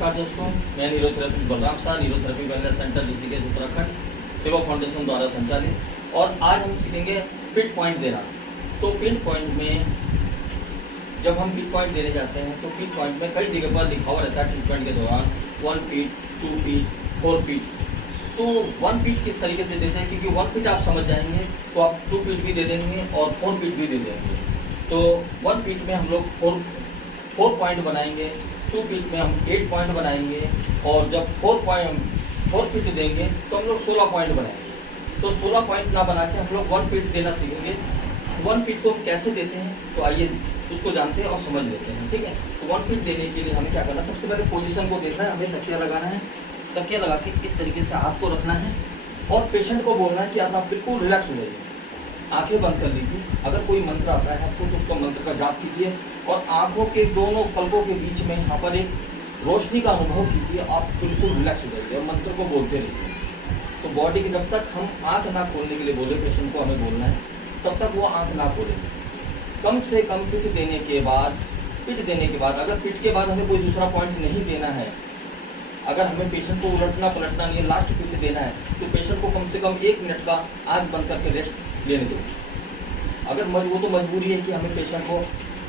नमस्कार दोस्तों, मैं neurotherapist Balram Shah, neurotherapy wellness centre Rishikesh Uttarakhand सेवा फाउंडेशन द्वारा संचालित। और आज हम सीखेंगे पिट पॉइंट देना। तो पिट पॉइंट में जब हम पिट पॉइंट देने जाते हैं तो पिट पॉइंट में कई जगह पर लिखा हुआ रहता है ट्रीटमेंट के दौरान 1 पीट, 2 पीट, 4 पीट। तो 1 पीट किस तरीके से देते हैं, क्योंकि 1 पीट आप समझ जाएंगे तो आप 2 पीट भी दे देंगे और 4 पीट भी दे देंगे। तो 1 पीट में हम लोग 4 पॉइंट बनाएंगे, 2 पीट में हम 8 पॉइंट बनाएंगे और जब 4 पीट देंगे तो हम लोग 16 पॉइंट बनाएंगे। तो 16 पॉइंट ना बना के हम लोग 1 पीट देना सीखेंगे। 1 पीट को हम कैसे देते हैं तो आइए उसको जानते हैं और समझ लेते हैं, ठीक है। तो 1 पीट देने के लिए हमें क्या करना है, सबसे पहले पोजीशन को देखना है। हमें तकिया लगाना है, तकिया लगा के इस तरीके से हाथ को रखना है और पेशेंट को बोलना है कि आप बिल्कुल रिलैक्स हो जाइए, आंखें बंद कर लीजिए। अगर कोई मंत्र आता है आपको तो उसका मंत्र का जाप कीजिए और आंखों के दोनों पलकों के बीच में यहाँ पर एक रोशनी का अनुभव कीजिए। आप बिल्कुल रिलैक्स हो जाइए और मंत्र को बोलते रहिए। तो बॉडी की जब तक हम आंख ना खोलने के लिए बोले पेशेंट को हमें बोलना है, तब तक वो आंख ना खोलेंगे। कम से कम पिट देने के बाद अगर पिट के बाद हमें कोई दूसरा पॉइंट नहीं देना है, अगर हमें पेशेंट को उलटना पलटना नहीं है, लास्ट पिट देना है, तो पेशेंट को कम से कम 1 मिनट का आंख बंद करके रेस्ट लेने दो। अगर वो तो मजबूरी है कि हमें पेशेंट को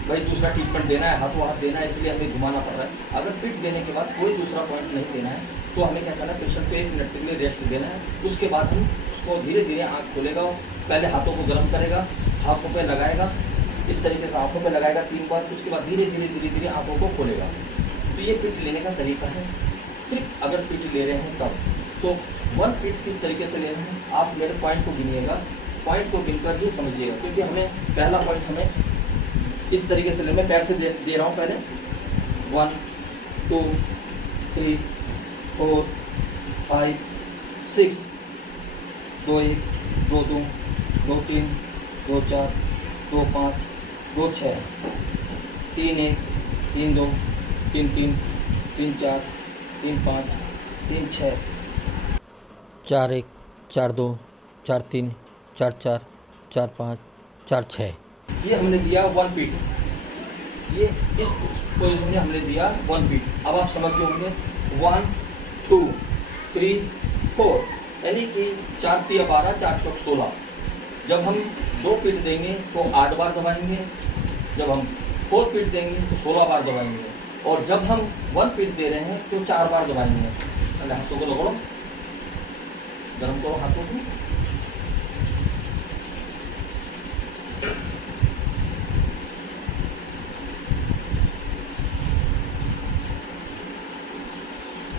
भाई दूसरा ट्रीटमेंट देना है, हाथों हाथ देना है, इसलिए हमें घुमाना पड़ रहा है। अगर पिट देने के बाद कोई दूसरा पॉइंट नहीं देना है तो हमें क्या करना है, पेशेंट को 1 मिनट के लिए रेस्ट देना है। उसके बाद हम उसको धीरे धीरे आँख खोलेगा, पहले हाथों को गर्म करेगा, हाथों पर लगाएगा, इस तरीके से आँखों पर लगाएगा 3 बार, उसके बाद धीरे धीरे आँखों को खोलेगा। तो ये पिट लेने का तरीका है। सिर्फ अगर पिट ले रहे हैं तब तो 1 पिट किस तरीके से लेना है, आप मेरे पॉइंट को गिनिएगा, पॉइंट को गिनकर ही समझिएगा। क्योंकि हमें पहला पॉइंट हमें इस तरीके से मैं पैर से दे रहा हूँ। पहले 1 2 3 4 5 6 2 1 2 2 2 3 2 4 2 5 2 6 3 1 3 2 3 3 3 4 3 5 3 6 4 1 4 2 4 3 4 4 4 5 4 6। ये हमने दिया 1 पीट। ये इस पोजीशन में हमने दिया 1 पीट। अब आप समझ गए होंगे 1 2 3 4, यानी कि 4 3 12 4 चौक 16। जब हम 2 पीट देंगे तो 8 बार दबाएंगे, जब हम 4 पीट देंगे तो 16 बार दबाएंगे और जब हम 1 पीट दे रहे हैं तो 4 बार दबाएंगे। पहले हाथों को रगड़ो, गर्म करो हाथों को।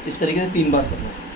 इस तरीके से 3 बार करना है।